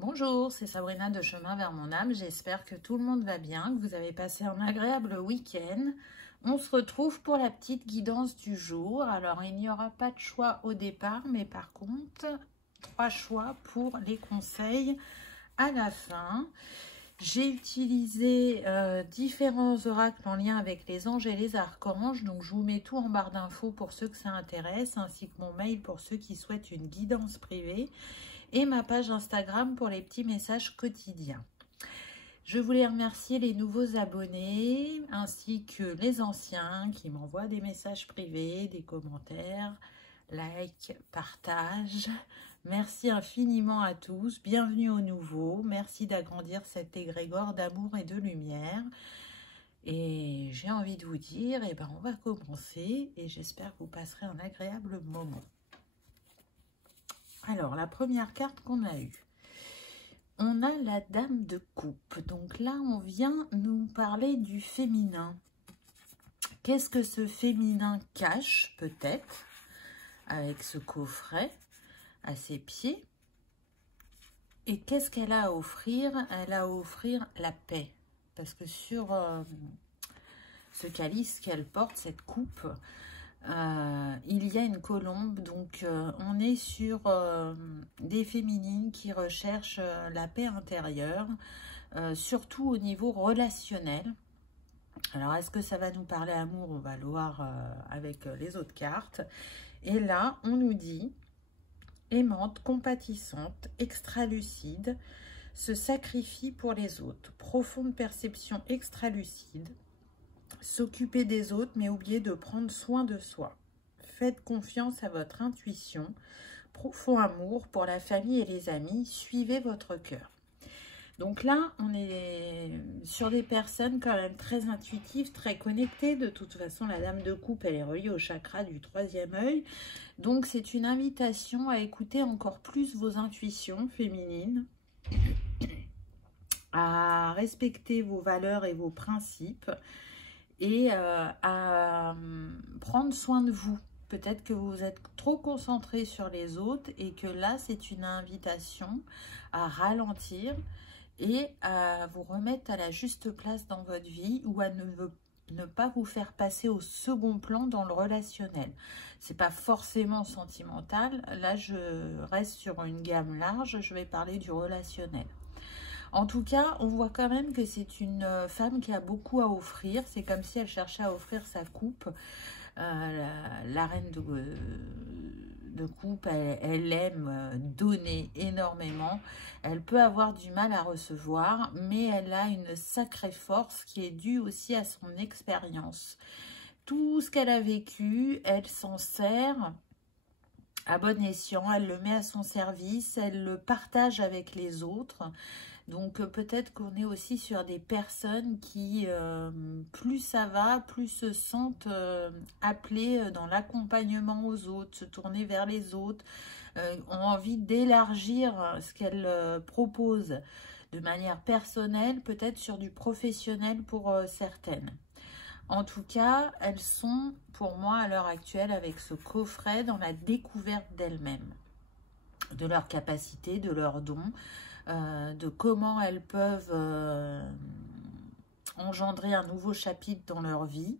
Bonjour, c'est Sabrina de Chemin vers mon âme. J'espère que tout le monde va bien, que vous avez passé un agréable week-end. On se retrouve pour la petite guidance du jour. Alors, il n'y aura pas de choix au départ, mais par contre, 3 choix pour les conseils à la fin. J'ai utilisé différents oracles en lien avec les anges et les archanges. Donc, je vous mets tout en barre d'infos pour ceux que ça intéresse, ainsi que mon mail pour ceux qui souhaitent une guidance privée. Et ma page Instagram pour les petits messages quotidiens. Je voulais remercier les nouveaux abonnés ainsi que les anciens qui m'envoient des messages privés, des commentaires, likes, partages. Merci infiniment à tous. Bienvenue aux nouveaux. Merci d'agrandir cet égrégore d'amour et de lumière. Et j'ai envie de vous dire, on va commencer et j'espère que vous passerez un agréable moment. Alors, la première carte qu'on a eue, on a la dame de coupe. Donc là, on vient nous parler du féminin. Qu'est-ce que ce féminin cache, peut-être, avec ce coffret à ses pieds? Et qu'est-ce qu'elle a à offrir? Elle a à offrir la paix. Parce que sur ce calice qu'elle porte, cette coupe, il y a une colombe, donc on est sur des féminines qui recherchent la paix intérieure, surtout au niveau relationnel. Alors, est-ce que ça va nous parler amour? On va le voir avec les autres cartes. Et là, on nous dit aimante, compatissante, extra-lucide, se sacrifie pour les autres, profonde perception extra-lucide, s'occuper des autres, mais oublier de prendre soin de soi. Faites confiance à votre intuition. Profond amour pour la famille et les amis. Suivez votre cœur. Donc là, on est sur des personnes quand même très intuitives, très connectées. De toute façon, la dame de coupe, elle est reliée au chakra du 3e œil. Donc, c'est une invitation à écouter encore plus vos intuitions féminines, à respecter vos valeurs et vos principes, et à prendre soin de vous. Peut-être que vous êtes trop concentré sur les autres et que là, c'est une invitation à ralentir et à vous remettre à la juste place dans votre vie ou à ne pas vous faire passer au second plan dans le relationnel. C'est pas forcément sentimental. Là, je reste sur une gamme large. Je vais parler du relationnel. En tout cas, on voit quand même que c'est une femme qui a beaucoup à offrir. C'est comme si elle cherchait à offrir sa coupe. La reine de coupe, elle aime donner énormément. Elle peut avoir du mal à recevoir, mais elle a une sacrée force qui est due aussi à son expérience. Tout ce qu'elle a vécu, elle s'en sert à bon escient. Elle le met à son service, elle le partage avec les autres. Donc peut-être qu'on est aussi sur des personnes qui, plus ça va, plus se sentent appelées dans l'accompagnement aux autres, se tourner vers les autres, ont envie d'élargir ce qu'elles proposent de manière personnelle, peut-être sur du professionnel pour certaines. En tout cas, elles sont pour moi à l'heure actuelle avec ce coffret dans la découverte d'elles-mêmes, de leurs capacités, de leurs dons, de comment elles peuvent engendrer un nouveau chapitre dans leur vie.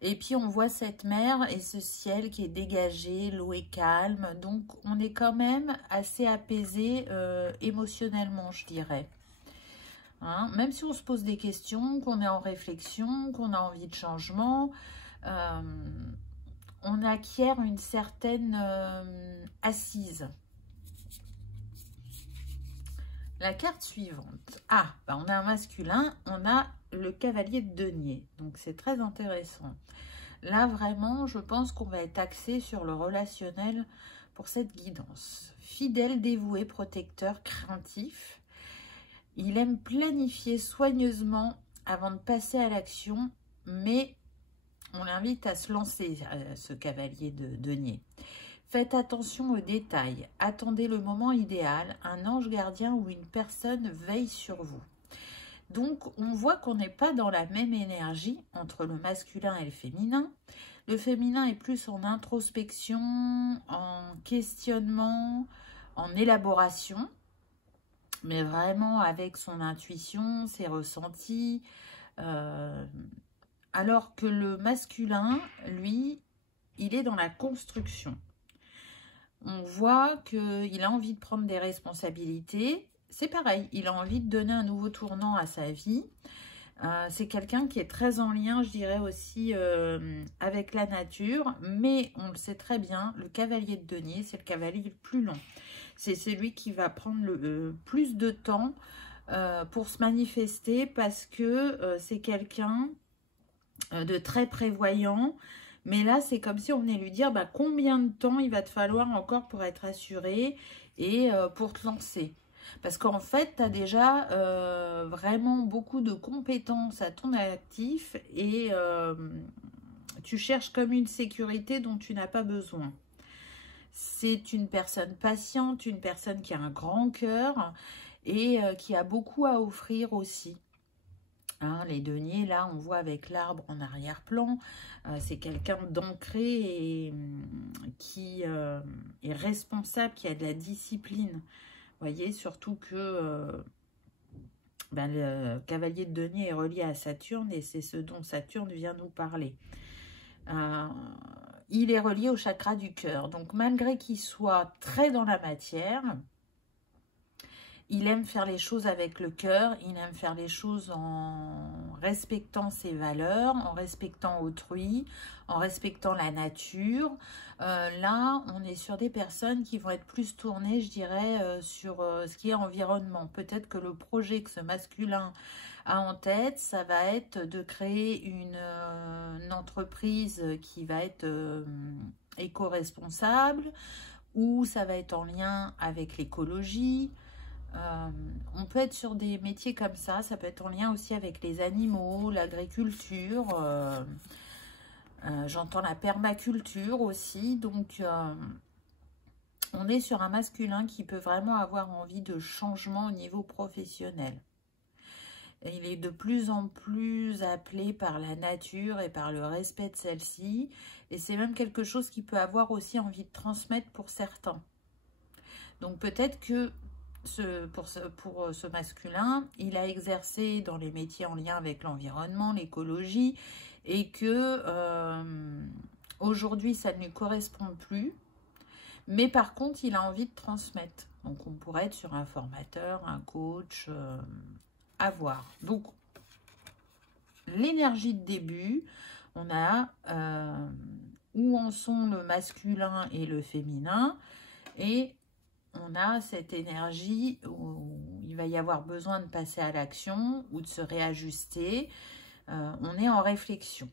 Et puis on voit cette mer et ce ciel qui est dégagé, l'eau est calme, donc on est quand même assez apaisé émotionnellement, je dirais. Hein, même si on se pose des questions, qu'on est en réflexion, qu'on a envie de changement, on acquiert une certaine assise. La carte suivante. Ah, on a un masculin, on a le cavalier de denier. Donc, c'est très intéressant. Là, vraiment, je pense qu'on va être axé sur le relationnel pour cette guidance. Fidèle, dévoué, protecteur, craintif. Il aime planifier soigneusement avant de passer à l'action, mais on l'invite à se lancer, ce cavalier de denier. Faites attention aux détails, attendez le moment idéal, un ange gardien ou une personne veille sur vous. Donc, on voit qu'on n'est pas dans la même énergie entre le masculin et le féminin. Le féminin est plus en introspection, en questionnement, en élaboration. mais vraiment avec son intuition, ses ressentis. Alors que le masculin, lui, il est dans la construction. On voit qu'il a envie de prendre des responsabilités. C'est pareil, il a envie de donner un nouveau tournant à sa vie. C'est quelqu'un qui est très en lien, je dirais aussi, avec la nature. Mais on le sait très bien, le cavalier de denier, c'est le cavalier le plus long. C'est celui qui va prendre le plus de temps pour se manifester parce que c'est quelqu'un de très prévoyant. Mais là, c'est comme si on venait lui dire combien de temps il va te falloir encore pour être assuré et pour te lancer. Parce qu'en fait, tu as déjà vraiment beaucoup de compétences à ton actif et tu cherches comme une sécurité dont tu n'as pas besoin. C'est une personne patiente, une personne qui a un grand cœur et qui a beaucoup à offrir aussi. Hein, les deniers, là, on voit avec l'arbre en arrière-plan, c'est quelqu'un d'ancré et qui est responsable, qui a de la discipline. Vous voyez, surtout que le cavalier de denier est relié à Saturne et c'est ce dont Saturne vient nous parler. Il est relié au chakra du cœur. Donc, malgré qu'il soit très dans la matière, il aime faire les choses avec le cœur, il aime faire les choses en respectant ses valeurs, en respectant autrui, en respectant la nature. Là, on est sur des personnes qui vont être plus tournées, je dirais, sur ce qui est environnement. Peut-être que le projet que ce masculin a en tête, ça va être de créer une entreprise qui va être éco-responsable, ou ça va être en lien avec l'écologie. On peut être sur des métiers comme ça peut être en lien aussi avec les animaux, l'agriculture, j'entends la permaculture aussi, donc on est sur un masculin qui peut vraiment avoir envie de changement au niveau professionnel. Et il est de plus en plus appelé par la nature et par le respect de celle-ci, et c'est même quelque chose qu'il peut avoir aussi envie de transmettre pour certains. Donc peut-être que pour ce masculin, il a exercé dans les métiers en lien avec l'environnement, l'écologie, et que aujourd'hui ça ne lui correspond plus, mais par contre il a envie de transmettre. Donc on pourrait être sur un formateur, un coach, à voir. Donc l'énergie de début, on a où en sont le masculin et le féminin, et on a cette énergie où il va y avoir besoin de passer à l'action ou de se réajuster. On est en réflexion.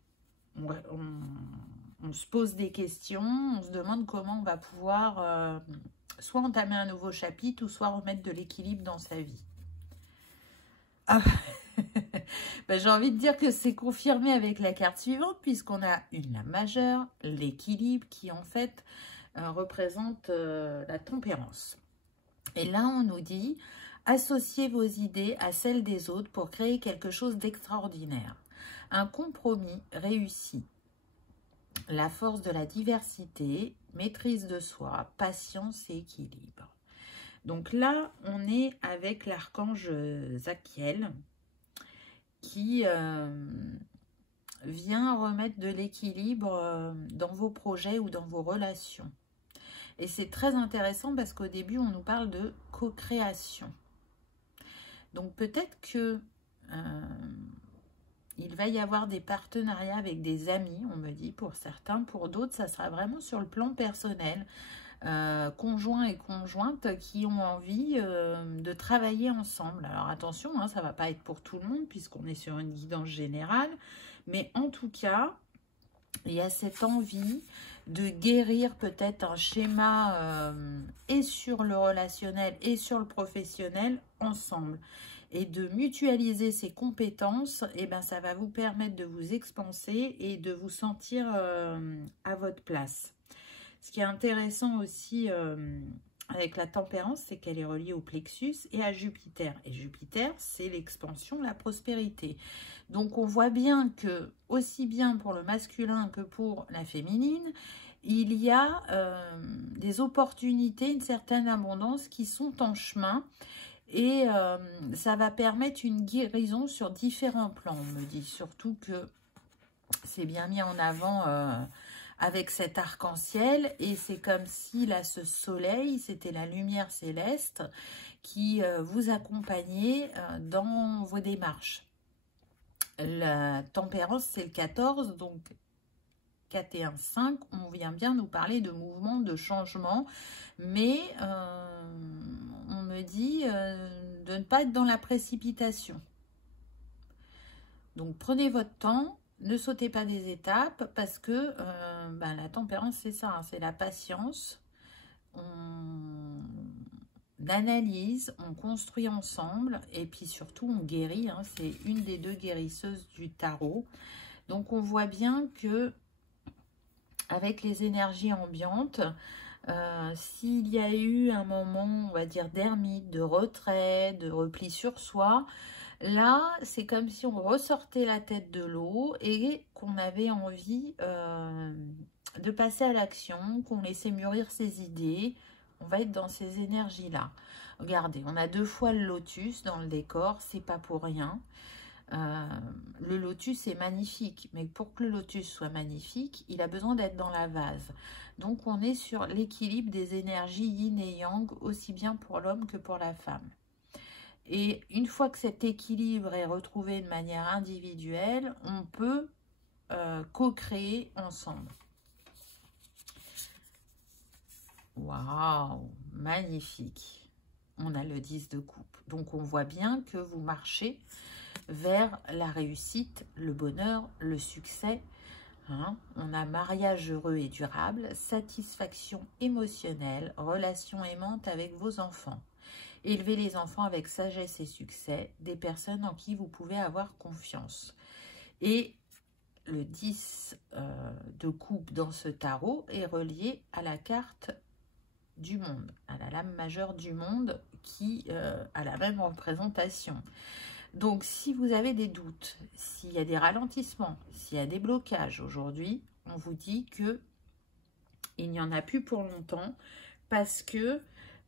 On se pose des questions, on se demande comment on va pouvoir soit entamer un nouveau chapitre ou soit remettre de l'équilibre dans sa vie. Ah. J'ai envie de dire que c'est confirmé avec la carte suivante, puisqu'on a une lame majeure, l'équilibre, qui en fait représente la tempérance. Et là, on nous dit, associez vos idées à celles des autres pour créer quelque chose d'extraordinaire. Un compromis réussi. La force de la diversité, maîtrise de soi, patience et équilibre. Donc là, on est avec l'archange Zachiel qui vient remettre de l'équilibre dans vos projets ou dans vos relations. Et c'est très intéressant parce qu'au début, on nous parle de co-création. Donc peut-être que il va y avoir des partenariats avec des amis, on me dit, pour certains. Pour d'autres, ça sera vraiment sur le plan personnel. Conjoints et conjointes qui ont envie de travailler ensemble. Alors attention, hein, ça ne va pas être pour tout le monde puisqu'on est sur une guidance générale. Mais en tout cas, il y a cette envie de guérir peut-être un schéma et sur le relationnel et sur le professionnel ensemble. Et de mutualiser ces compétences, et ben, ça va vous permettre de vous expanser et de vous sentir à votre place. Ce qui est intéressant aussi avec la tempérance, c'est qu'elle est reliée au plexus et à Jupiter. Et Jupiter, c'est l'expansion, la prospérité. Donc, on voit bien que, aussi bien pour le masculin que pour la féminine, il y a des opportunités, une certaine abondance qui sont en chemin. Et ça va permettre une guérison sur différents plans, on me dit. Surtout que c'est bien mis en avant avec cet arc-en-ciel. Et c'est comme si là, ce soleil, c'était la lumière céleste qui vous accompagnait dans vos démarches. La tempérance, c'est le 14, donc 4 et 1, 5. On vient bien nous parler de mouvement, de changement. Mais on me dit de ne pas être dans la précipitation. Donc, prenez votre temps, ne sautez pas des étapes parce que la tempérance, c'est ça, hein, c'est la patience. On analyse, on construit ensemble et puis surtout, on guérit. Hein, c'est une des 2 guérisseuses du tarot. Donc, on voit bien que avec les énergies ambiantes, s'il y a eu un moment, on va dire, d'ermite, de retrait, de repli sur soi, là, c'est comme si on ressortait la tête de l'eau et qu'on avait envie de passer à l'action, qu'on laissait mûrir ses idées. On va être dans ces énergies-là. Regardez, on a 2 fois le lotus dans le décor, c'est pas pour rien. Le lotus est magnifique, mais pour que le lotus soit magnifique, il a besoin d'être dans la vase. Donc, on est sur l'équilibre des énergies yin et yang, aussi bien pour l'homme que pour la femme. Et une fois que cet équilibre est retrouvé de manière individuelle, on peut co-créer ensemble. Waouh, magnifique. On a le 10 de coupe. Donc, on voit bien que vous marchez vers la réussite, le bonheur, le succès. Hein, on a mariage heureux et durable, satisfaction émotionnelle, relation aimante avec vos enfants. Élevez les enfants avec sagesse et succès, des personnes en qui vous pouvez avoir confiance. Et le 10 de coupe dans ce tarot est relié à la carte du monde, à la lame majeure du monde qui a la même représentation. Donc, si vous avez des doutes, s'il y a des ralentissements, s'il y a des blocages aujourd'hui, on vous dit que il n'y en a plus pour longtemps parce que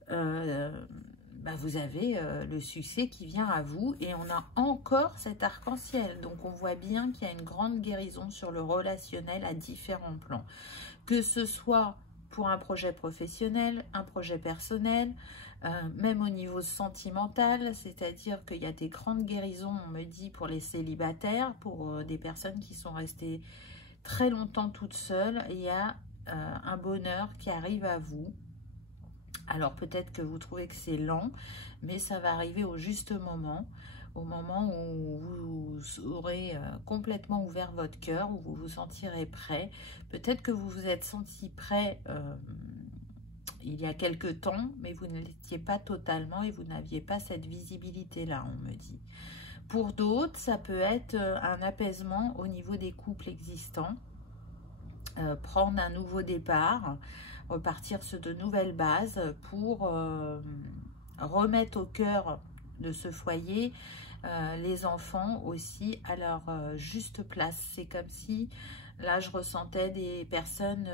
vous avez le succès qui vient à vous et on a encore cet arc-en-ciel. Donc, on voit bien qu'il y a une grande guérison sur le relationnel à différents plans. Que ce soit pour un projet professionnel, un projet personnel, même au niveau sentimental, c'est-à-dire qu'il y a des grandes guérisons, on me dit, pour les célibataires, pour des personnes qui sont restées très longtemps toutes seules. Il y a un bonheur qui arrive à vous. Alors peut-être que vous trouvez que c'est lent, mais ça va arriver au juste moment, au moment où vous aurez complètement ouvert votre cœur, où vous vous sentirez prêt. Peut-être que vous vous êtes senti prêt il y a quelque temps, mais vous ne l'étiez pas totalement et vous n'aviez pas cette visibilité-là, on me dit. Pour d'autres, ça peut être un apaisement au niveau des couples existants, prendre un nouveau départ, repartir sur de nouvelles bases pour remettre au cœur de ce foyer les enfants aussi à leur juste place. C'est comme si là je ressentais des personnes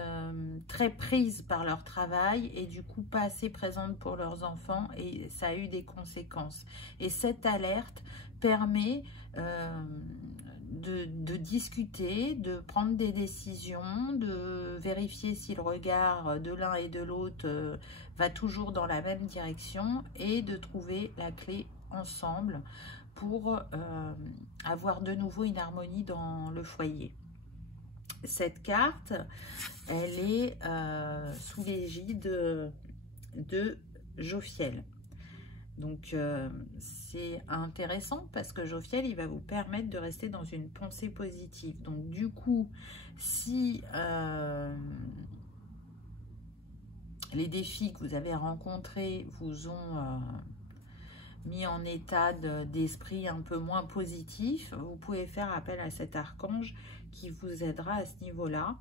très prises par leur travail et du coup pas assez présentes pour leurs enfants et ça a eu des conséquences. Et cette alerte permet de discuter, de prendre des décisions, de vérifier si le regard de l'un et de l'autre va toujours dans la même direction et de trouver la clé ensemble pour avoir de nouveau une harmonie dans le foyer. Cette carte, elle est sous l'égide de Jophiel. Donc, c'est intéressant parce que Jophiel, il va vous permettre de rester dans une pensée positive. Donc, du coup, si les défis que vous avez rencontrés vous ont mis en état d'esprit un peu moins positif, vous pouvez faire appel à cet archange qui vous aidera à ce niveau-là.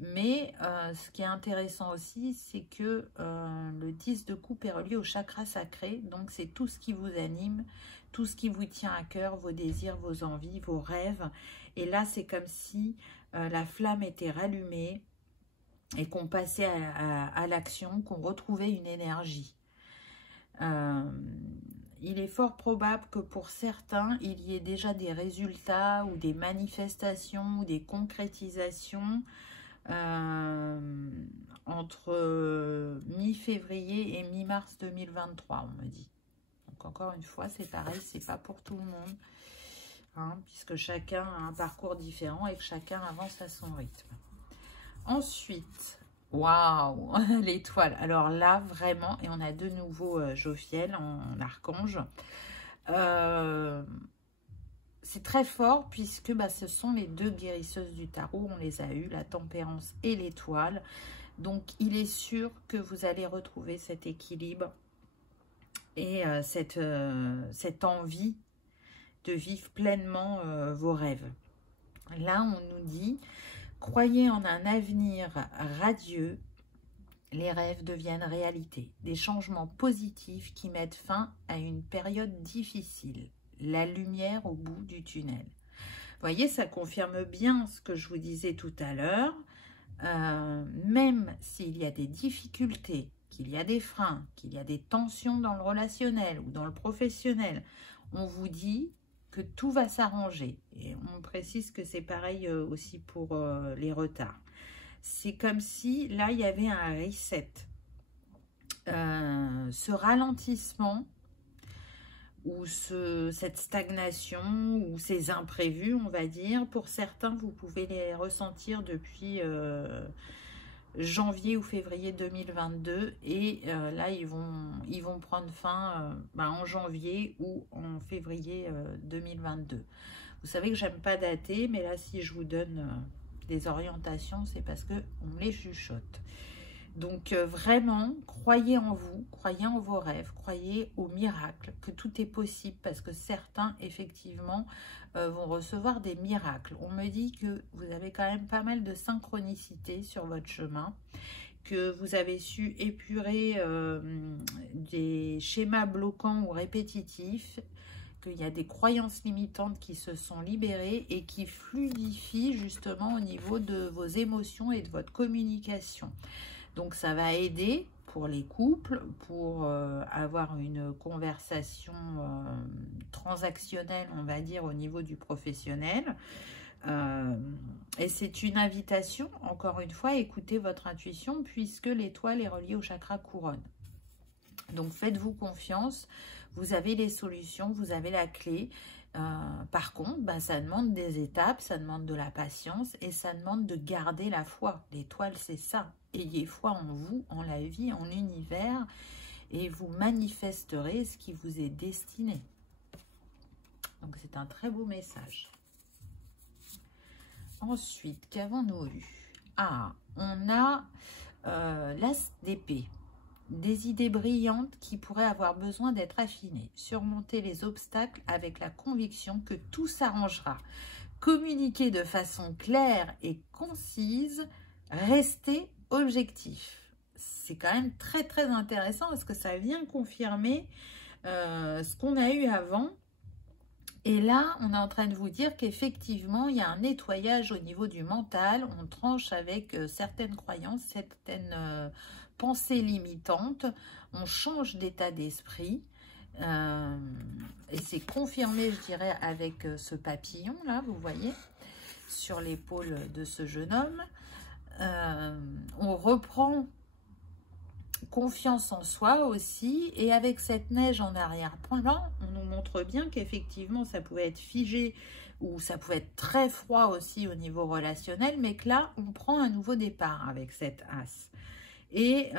Mais ce qui est intéressant aussi, c'est que le 10 de coupe est relié au chakra sacré. Donc, c'est tout ce qui vous anime, tout ce qui vous tient à cœur, vos désirs, vos envies, vos rêves. Et là, c'est comme si la flamme était rallumée et qu'on passait à l'action, qu'on retrouvait une énergie. il est fort probable que pour certains, il y ait déjà des résultats ou des manifestations ou des concrétisations entre mi-février et mi-mars 2023, on me dit. Donc encore une fois, c'est pareil, c'est pas pour tout le monde, hein, puisque chacun a un parcours différent et que chacun avance à son rythme. Ensuite, waouh, l'étoile. Alors là, vraiment, et on a de nouveau Jophiel en archange. C'est très fort puisque ce sont les deux guérisseuses du tarot. On les a eues, la tempérance et l'étoile. Donc, il est sûr que vous allez retrouver cet équilibre et cette envie de vivre pleinement vos rêves. Là, on nous dit... Croyez en un avenir radieux, les rêves deviennent réalité. Des changements positifs qui mettent fin à une période difficile. La lumière au bout du tunnel. Vous voyez, ça confirme bien ce que je vous disais tout à l'heure. Même s'il y a des difficultés, qu'il y a des freins, qu'il y a des tensions dans le relationnel ou dans le professionnel, on vous dit... que tout va s'arranger. Et on précise que c'est pareil aussi pour les retards. C'est comme si, là, il y avait un reset. Ce ralentissement, ou cette stagnation, ou ces imprévus, on va dire, pour certains, vous pouvez les ressentir depuis... janvier ou février 2022 et là ils vont prendre fin en janvier ou en février 2022. Vous savez que j'aime pas dater, mais là si je vous donne des orientations, c'est parce que on me les chuchote. Donc vraiment, croyez en vous, croyez en vos rêves, croyez au miracle, que tout est possible, parce que certains, effectivement, vont recevoir des miracles. On me dit que vous avez quand même pas mal de synchronicité sur votre chemin, que vous avez su épurer des schémas bloquants ou répétitifs, qu'il y a des croyances limitantes qui se sont libérées et qui fluidifient justement au niveau de vos émotions et de votre communication. Donc, ça va aider pour les couples, pour avoir une conversation transactionnelle, on va dire, au niveau du professionnel. Et c'est une invitation, encore une fois, à écouter votre intuition, puisque l'étoile est reliée au chakra couronne. Donc, faites-vous confiance, vous avez les solutions, vous avez la clé. Par contre, ça demande des étapes, ça demande de la patience et ça demande de garder la foi. L'étoile, c'est ça. Ayez foi en vous, en la vie, en l'univers et vous manifesterez ce qui vous est destiné. Donc, c'est un très beau message. Ensuite, qu'avons-nous eu? Ah, on a l'as d'épée. Des idées brillantes qui pourraient avoir besoin d'être affinées. Surmonter les obstacles avec la conviction que tout s'arrangera. Communiquer de façon claire et concise. Rester objectif. C'est quand même très très intéressant parce que ça vient confirmer ce qu'on a eu avant. Et là, on est en train de vous dire qu'effectivement, il y a un nettoyage au niveau du mental. On tranche avec certaines croyances, certaines pensées limitantes. On change d'état d'esprit. Et c'est confirmé, je dirais, avec ce papillon, là, vous voyez, sur l'épaule de ce jeune homme. On reprend confiance en soi aussi, et avec cette neige en arrière-plan, on nous montre bien qu'effectivement ça pouvait être figé ou ça pouvait être très froid aussi au niveau relationnel, mais que là on prend un nouveau départ avec cette as. Et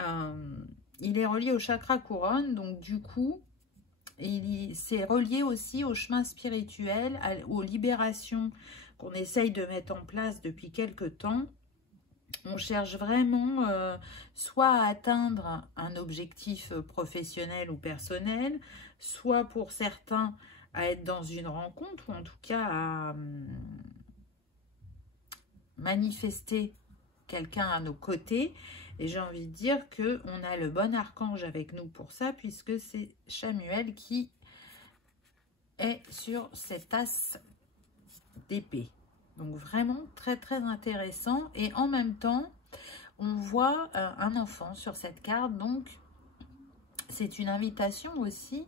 il est relié au chakra couronne, donc du coup c'est relié aussi au chemin spirituel, aux libérations qu'on essaye de mettre en place depuis quelque temps. On cherche vraiment soit à atteindre un objectif professionnel ou personnel, soit pour certains à être dans une rencontre, ou en tout cas à manifester quelqu'un à nos côtés. Et j'ai envie de dire qu'on a le bon archange avec nous pour ça, puisque c'est Chamuel qui est sur cet as d'épée. Donc vraiment très très intéressant. Et en même temps, on voit un enfant sur cette carte. Donc c'est une invitation aussi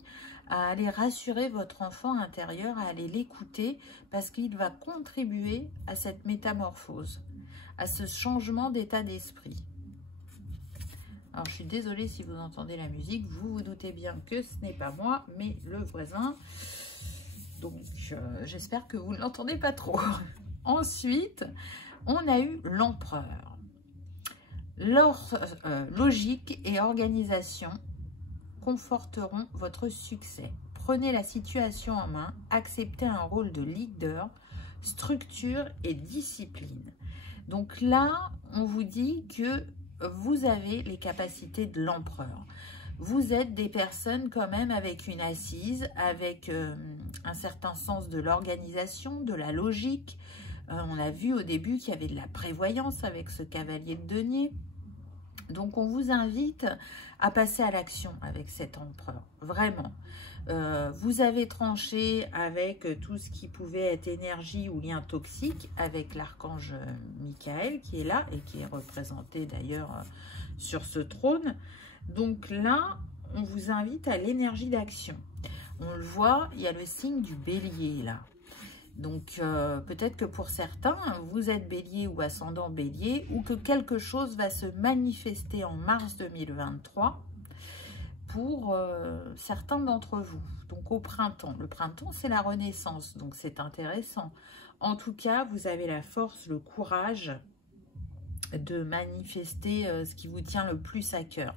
à aller rassurer votre enfant intérieur, à aller l'écouter, parce qu'il va contribuer à cette métamorphose, à ce changement d'état d'esprit. Alors, je suis désolée si vous entendez la musique, vous vous doutez bien que ce n'est pas moi, mais le voisin. Donc, j'espère que vous ne l'entendez pas trop. Ensuite, on a eu l'empereur. Leur logique et organisation conforteront votre succès. Prenez la situation en main, acceptez un rôle de leader, structure et discipline. Donc là, on vous dit que vous avez les capacités de l'empereur. Vous êtes des personnes quand même avec une assise, avec un certain sens de l'organisation, de la logique. On a vu au début qu'il y avait de la prévoyance avec ce cavalier de denier. Donc, on vous invite à passer à l'action avec cet empereur, vraiment. Vous avez tranché avec tout ce qui pouvait être énergie ou lien toxique avec l'archange Michael qui est là et qui est représenté d'ailleurs sur ce trône. Donc là, on vous invite à l'énergie d'action. On le voit, il y a le signe du bélier là. Donc, peut-être que pour certains, vous êtes bélier ou ascendant bélier, ou que quelque chose va se manifester en mars 2023 pour certains d'entre vous. Donc, au printemps. Le printemps, c'est la renaissance, donc c'est intéressant. En tout cas, vous avez la force, le courage de manifester ce qui vous tient le plus à cœur.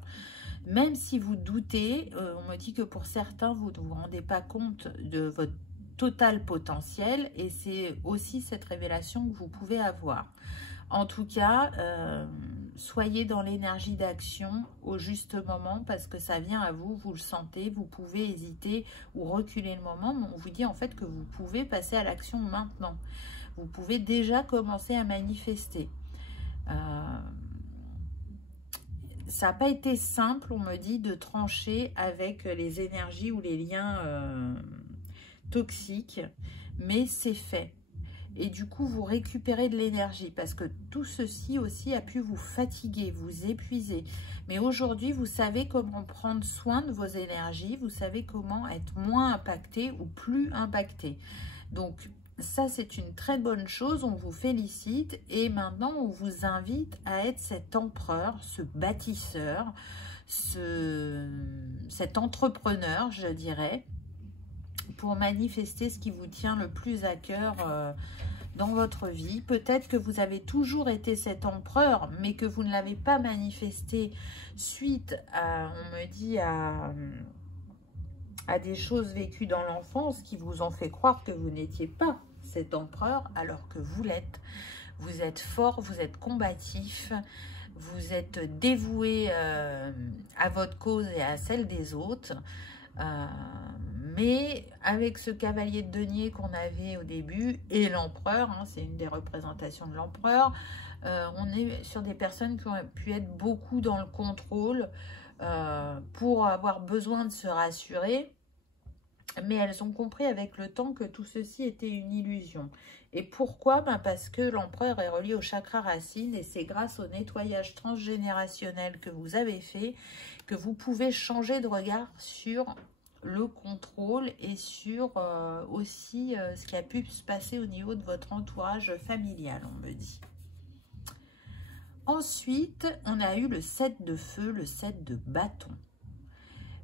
Même si vous doutez, on me dit que pour certains, vous ne vous rendez pas compte de votre total potentiel et c'est aussi cette révélation que vous pouvez avoir. En tout cas, soyez dans l'énergie d'action au juste moment parce que ça vient à vous, vous le sentez, vous pouvez hésiter ou reculer le moment, mais on vous dit en fait que vous pouvez passer à l'action maintenant. Vous pouvez déjà commencer à manifester. Ça n'a pas été simple, on me dit, de trancher avec les énergies ou les liens toxiques, mais c'est fait. Et du coup, vous récupérez de l'énergie parce que tout ceci aussi a pu vous fatiguer, vous épuiser. Mais aujourd'hui, vous savez comment prendre soin de vos énergies, vous savez comment être moins impacté ou plus impacté. Donc, ça, c'est une très bonne chose, on vous félicite et maintenant, on vous invite à être cet empereur, ce bâtisseur, cet entrepreneur, je dirais, pour manifester ce qui vous tient le plus à cœur dans votre vie. Peut-être que vous avez toujours été cet empereur, mais que vous ne l'avez pas manifesté suite à, on me dit, à des choses vécues dans l'enfance qui vous ont fait croire que vous n'étiez pas cet empereur, alors que vous l'êtes. Vous êtes fort, vous êtes combatif, vous êtes dévoué à votre cause et à celle des autres. Mais avec ce cavalier de denier qu'on avait au début et l'empereur, hein, c'est une des représentations de l'empereur, on est sur des personnes qui ont pu être beaucoup dans le contrôle pour avoir besoin de se rassurer, mais elles ont compris avec le temps que tout ceci était une illusion. Et pourquoi? Parce que l'empereur est relié au chakra racine et c'est grâce au nettoyage transgénérationnel que vous avez fait que vous pouvez changer de regard sur le contrôle et sur aussi ce qui a pu se passer au niveau de votre entourage familial, on me dit. Ensuite, on a eu le 7 de feu, le 7 de bâton.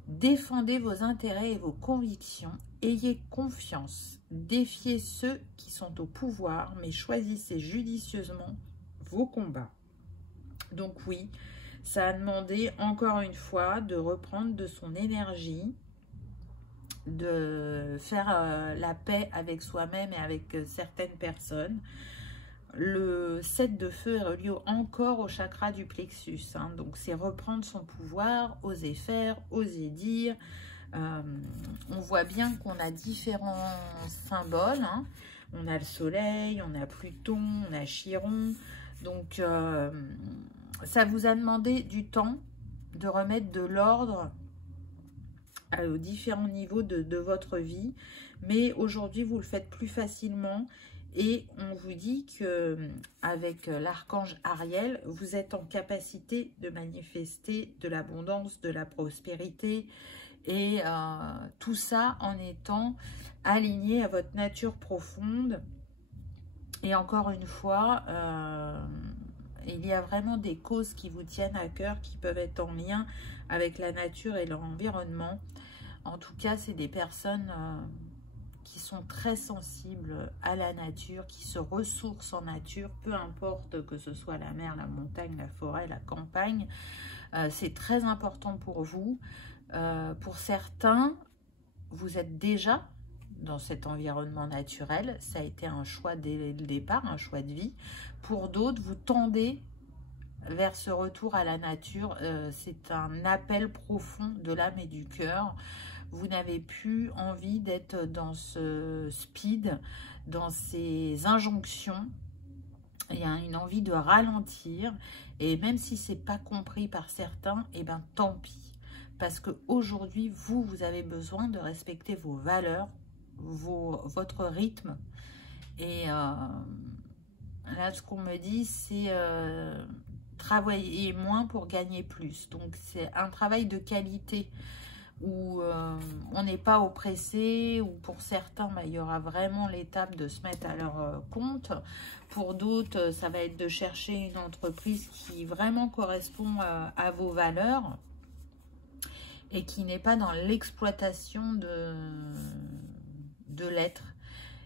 Défendez vos intérêts et vos convictions. Ayez confiance. Défiez ceux qui sont au pouvoir, mais choisissez judicieusement vos combats. Donc oui, ça a demandé encore une fois de reprendre de son énergie, de faire la paix avec soi-même et avec certaines personnes. Le 7 de feu est relié encore au chakra du plexus, hein, donc c'est reprendre son pouvoir, oser faire, oser dire. On voit bien qu'on a différents symboles, hein. On a le soleil, on a Pluton, on a Chiron, donc ça vous a demandé du temps de remettre de l'ordre aux différents niveaux de votre vie, mais aujourd'hui vous le faites plus facilement et on vous dit que avec l'archange Ariel, vous êtes en capacité de manifester de l'abondance, de la prospérité Et tout ça en étant aligné à votre nature profonde. Et encore une fois, il y a vraiment des causes qui vous tiennent à cœur, qui peuvent être en lien avec la nature et leur environnement. En tout cas, c'est des personnes qui sont très sensibles à la nature, qui se ressourcent en nature, peu importe que ce soit la mer, la montagne, la forêt, la campagne. C'est très important pour vous. Pour certains, vous êtes déjà dans cet environnement naturel. Ça a été un choix dès le départ, un choix de vie. Pour d'autres, vous tendez vers ce retour à la nature. C'est un appel profond de l'âme et du cœur. Vous n'avez plus envie d'être dans ce speed, dans ces injonctions. Il y a une envie de ralentir. Et même si ce n'est pas compris par certains, eh ben tant pis. Parce qu'aujourd'hui, vous avez besoin de respecter vos valeurs, votre rythme. Et là, ce qu'on me dit, c'est travailler moins pour gagner plus. Donc, c'est un travail de qualité où on n'est pas oppressé, ou pour certains, il y aura vraiment l'étape de se mettre à leur compte. Pour d'autres, ça va être de chercher une entreprise qui vraiment correspond à vos valeurs et qui n'est pas dans l'exploitation de l'être.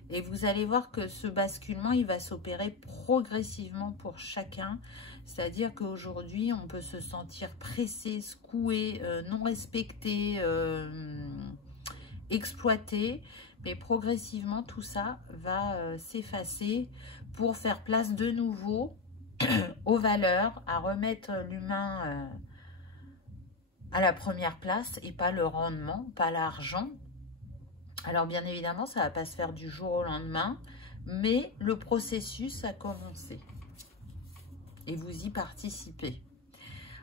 Et vous allez voir que ce basculement, il va s'opérer progressivement pour chacun. C'est-à-dire qu'aujourd'hui, on peut se sentir pressé, secoué, non respecté, exploité. Mais progressivement, tout ça va s'effacer pour faire place de nouveau aux valeurs, à remettre l'humain à la première place et pas le rendement, pas l'argent. Alors bien évidemment, ça ne va pas se faire du jour au lendemain, mais le processus a commencé et vous y participez.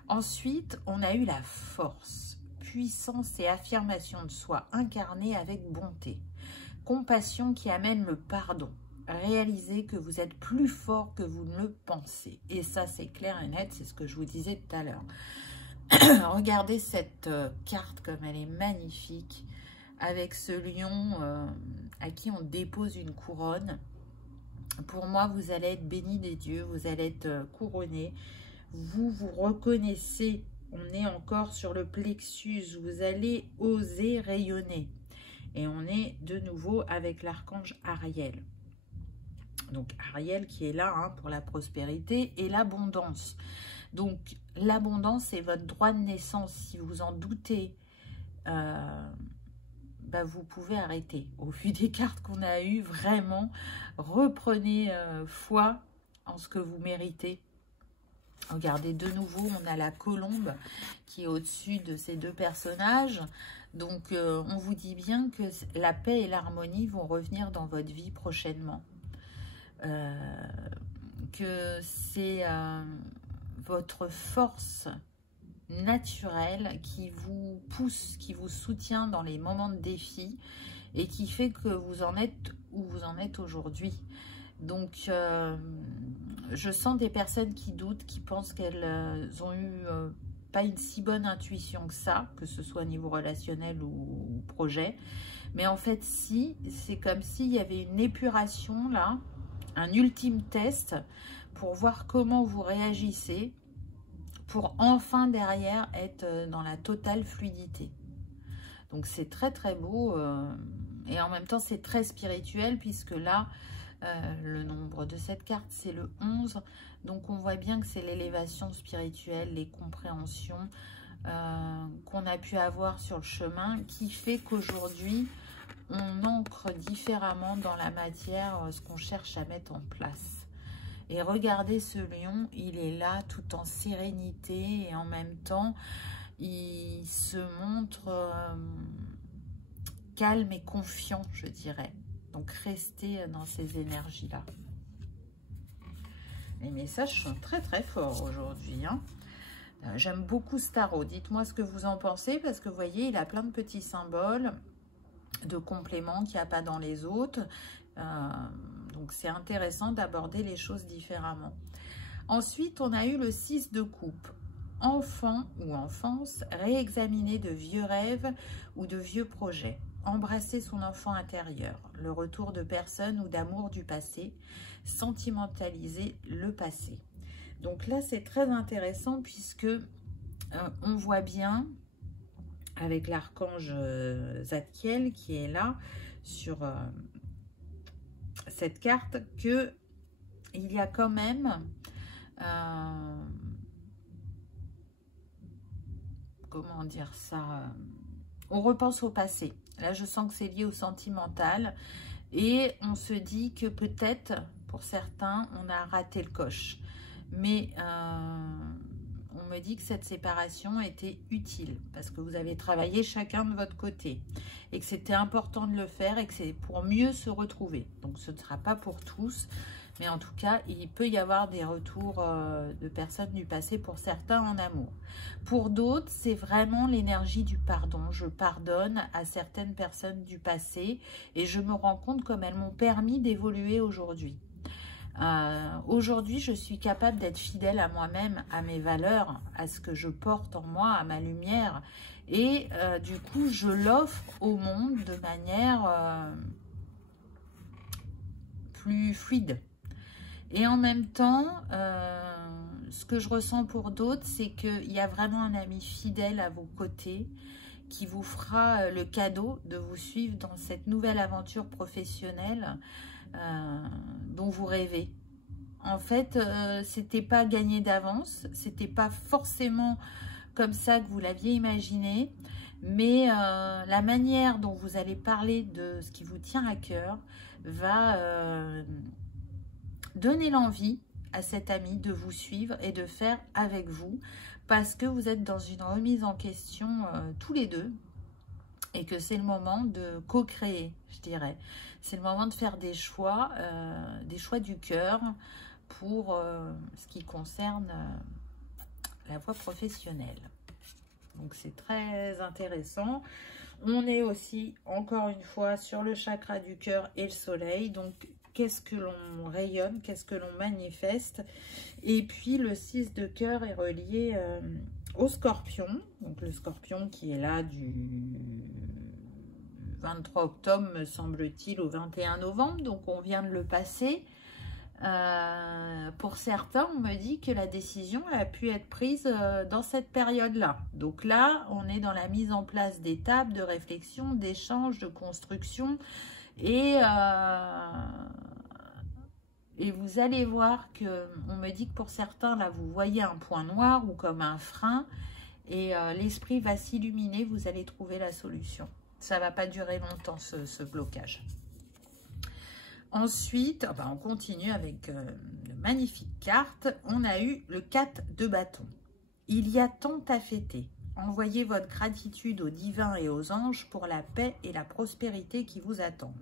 Ensuite, on a eu la force, puissance et affirmation de soi incarnée avec bonté, compassion qui amène le pardon. Réalisez que vous êtes plus fort que vous ne le pensez. Et ça, c'est clair et net, c'est ce que je vous disais tout à l'heure. Regardez cette carte comme elle est magnifique, avec ce lion à qui on dépose une couronne. Pour moi, vous allez être béni des dieux, vous allez être couronné. Vous vous reconnaissez, on est encore sur le plexus, vous allez oser rayonner. Et on est de nouveau avec l'archange Ariel. Donc Ariel qui est là hein, pour la prospérité et l'abondance. Donc l'abondance, c'est votre droit de naissance. Si vous en doutez, vous pouvez arrêter. Au vu des cartes qu'on a eues, vraiment, reprenez foi en ce que vous méritez. Regardez, de nouveau, on a la colombe qui est au-dessus de ces deux personnages. Donc, on vous dit bien que la paix et l'harmonie vont revenir dans votre vie prochainement. Que c'est votre force naturelle qui vous pousse, qui vous soutient dans les moments de défi et qui fait que vous en êtes où vous en êtes aujourd'hui. Donc, je sens des personnes qui doutent, qui pensent qu'elles ont eu pas une si bonne intuition que ça, que ce soit au niveau relationnel ou projet. Mais en fait, si, c'est comme s'il y avait une épuration là, un ultime test pour voir comment vous réagissez, pour enfin derrière être dans la totale fluidité. Donc c'est très très beau et en même temps c'est très spirituel puisque là le nombre de cette carte c'est le 11, donc on voit bien que c'est l'élévation spirituelle, les compréhensions qu'on a pu avoir sur le chemin qui fait qu'aujourd'hui on ancre différemment dans la matière ce qu'on cherche à mettre en place. Et regardez ce lion, il est là tout en sérénité et en même temps, il se montre calme et confiant, je dirais. Donc, restez dans ces énergies-là. Les messages sont très très forts aujourd'hui. Hein. J'aime beaucoup ce tarot. Dites-moi ce que vous en pensez parce que vous voyez, il a plein de petits symboles, de compléments qu'il n'y a pas dans les autres. Donc, c'est intéressant d'aborder les choses différemment. Ensuite, on a eu le 6 de coupe. enfant ou enfance, réexaminer de vieux rêves ou de vieux projets. Embrasser son enfant intérieur, le retour de personnes ou d'amour du passé, sentimentaliser le passé. Donc là, c'est très intéressant puisque on voit bien avec l'archange Zadkiel qui est là sur cette carte que il y a quand même comment dire ça, on repense au passé. Là, je sens que c'est lié au sentimental et on se dit que peut-être, pour certains, on a raté le coche. Mais on me dit que cette séparation était utile parce que vous avez travaillé chacun de votre côté et que c'était important de le faire et que c'est pour mieux se retrouver. Donc, ce ne sera pas pour tous. Mais en tout cas, il peut y avoir des retours de personnes du passé pour certains en amour. Pour d'autres, c'est vraiment l'énergie du pardon. Je pardonne à certaines personnes du passé et je me rends compte comme elles m'ont permis d'évoluer aujourd'hui. Aujourd'hui, je suis capable d'être fidèle à moi-même, à mes valeurs, à ce que je porte en moi, à ma lumière. Et du coup, je l'offre au monde de manière plus fluide. Et en même temps, ce que je ressens pour d'autres, c'est qu'il y a vraiment un ami fidèle à vos côtés qui vous fera le cadeau de vous suivre dans cette nouvelle aventure professionnelle dont vous rêvez. En fait, c'était pas gagné d'avance, c'était pas forcément comme ça que vous l'aviez imaginé, mais la manière dont vous allez parler de ce qui vous tient à cœur va donner l'envie à cet ami de vous suivre et de faire avec vous parce que vous êtes dans une remise en question tous les deux et que c'est le moment de co-créer, je dirais. C'est le moment de faire des choix du cœur pour ce qui concerne la voie professionnelle. Donc c'est très intéressant. On est aussi, encore une fois, sur le chakra du cœur et le soleil. Donc, qu'est-ce que l'on rayonne, qu'est-ce que l'on manifeste. Et puis, le 6 de cœur est relié au scorpion. Donc, le scorpion qui est là du 23 octobre, me semble-t-il, au 21 novembre. Donc, on vient de le passer. Pour certains, on me dit que la décision a pu être prise dans cette période-là. Donc là, on est dans la mise en place d'étapes, de réflexion, d'échanges, de construction. Et vous allez voir que, on me dit que pour certains, là, vous voyez un point noir ou comme un frein. Et l'esprit va s'illuminer, vous allez trouver la solution. Ça ne va pas durer longtemps, ce blocage. Ensuite, on continue avec de magnifiques cartes. On a eu le 4 de bâton. Il y a tant à fêter. Envoyez votre gratitude aux divins et aux anges pour la paix et la prospérité qui vous attendent.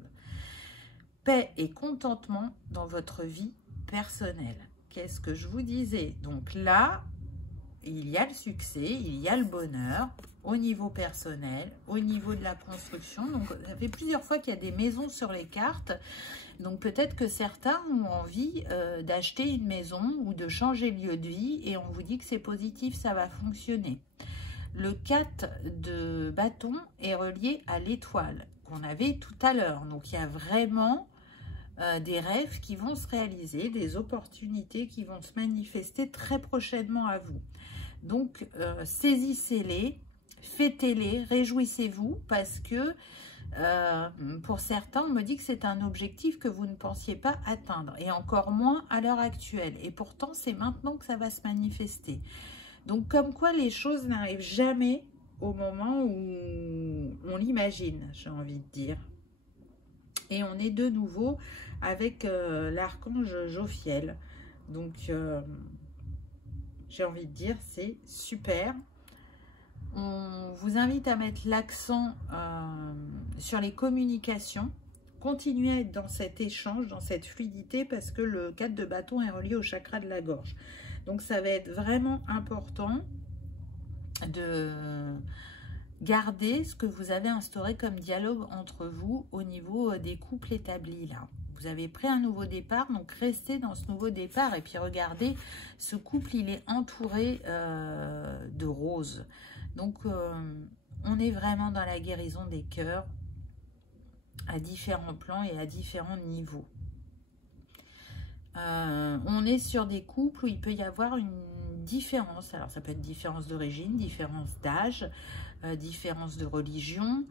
Paix et contentement dans votre vie personnelle. Qu'est-ce que je vous disais? Donc là, il y a le succès, il y a le bonheur au niveau personnel, au niveau de la construction. Donc, ça fait plusieurs fois qu'il y a des maisons sur les cartes. Donc, peut-être que certains ont envie d'acheter une maison ou de changer de lieu de vie et on vous dit que c'est positif, ça va fonctionner. Le 4 de bâton est relié à l'étoile qu'on avait tout à l'heure. Donc, il y a vraiment des rêves qui vont se réaliser, des opportunités qui vont se manifester très prochainement à vous. Donc, saisissez-les, fêtez-les, réjouissez-vous parce que pour certains, on me dit que c'est un objectif que vous ne pensiez pas atteindre et encore moins à l'heure actuelle. Et pourtant, c'est maintenant que ça va se manifester. Donc, comme quoi les choses n'arrivent jamais au moment où on l'imagine, j'ai envie de dire. Et on est de nouveau avec l'archange Jophiel. Donc, j'ai envie de dire, c'est super. On vous invite à mettre l'accent sur les communications. Continuez à être dans cet échange, dans cette fluidité, parce que le 4 de bâton est relié au chakra de la gorge. Donc, ça va être vraiment important gardez ce que vous avez instauré comme dialogue entre vous au niveau des couples établis là. Vous avez pris un nouveau départ, donc restez dans ce nouveau départ. Et puis regardez, ce couple, il est entouré de roses. Donc, on est vraiment dans la guérison des cœurs à différents plans et à différents niveaux. On est sur des couples où il peut y avoir une différence. Alors, ça peut être différence d'origine, différence d'âge, différence de religion.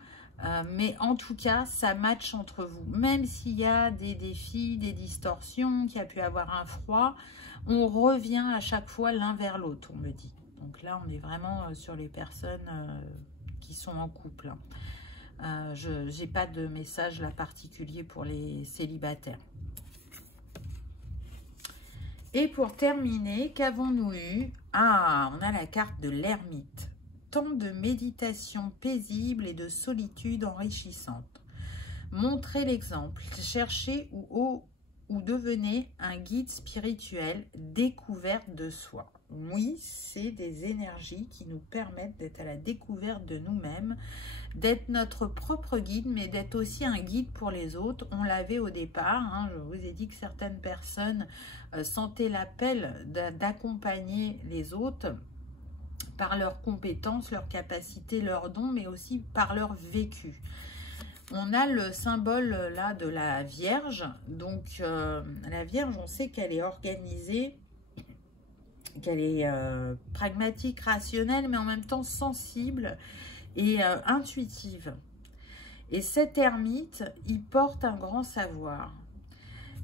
Mais en tout cas, ça match entre vous. Même s'il y a des défis, des distorsions, qu'il y a pu avoir un froid, on revient à chaque fois l'un vers l'autre, on me dit. Donc là, on est vraiment sur les personnes qui sont en couple. Je n'ai pas de message là particulier pour les célibataires. Et pour terminer, qu'avons-nous eu? Ah, on a la carte de l'ermite. De méditation paisible et de solitude enrichissante. Montrez l'exemple, cherchez ou devenez un guide spirituel, découverte de soi. Oui, c'est des énergies qui nous permettent d'être à la découverte de nous-mêmes, d'être notre propre guide, mais d'être aussi un guide pour les autres. On l'avait au départ, hein, je vous ai dit que certaines personnes sentaient l'appel d'accompagner les autres, par leurs compétences, leurs capacités, leurs dons, mais aussi par leur vécu. On a le symbole là de la Vierge. Donc la Vierge, on sait qu'elle est organisée, qu'elle est pragmatique, rationnelle, mais en même temps sensible et intuitive. Et cet ermite, il porte un grand savoir.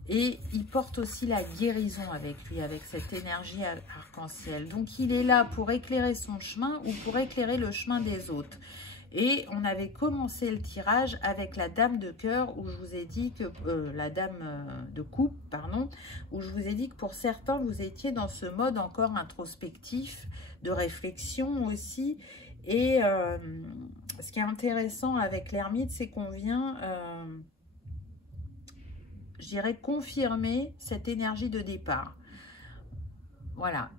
Et il porte aussi la guérison avec lui, avec cette énergie arc-en-ciel. Donc, il est là pour éclairer son chemin ou pour éclairer le chemin des autres. Et on avait commencé le tirage avec la dame de cœur, où je vous ai dit que, la dame de coupe, pardon, où je vous ai dit que pour certains, vous étiez dans ce mode encore introspectif, de réflexion aussi. Et ce qui est intéressant avec l'ermite, c'est qu'on vient... je dirais confirmer cette énergie de départ. Voilà.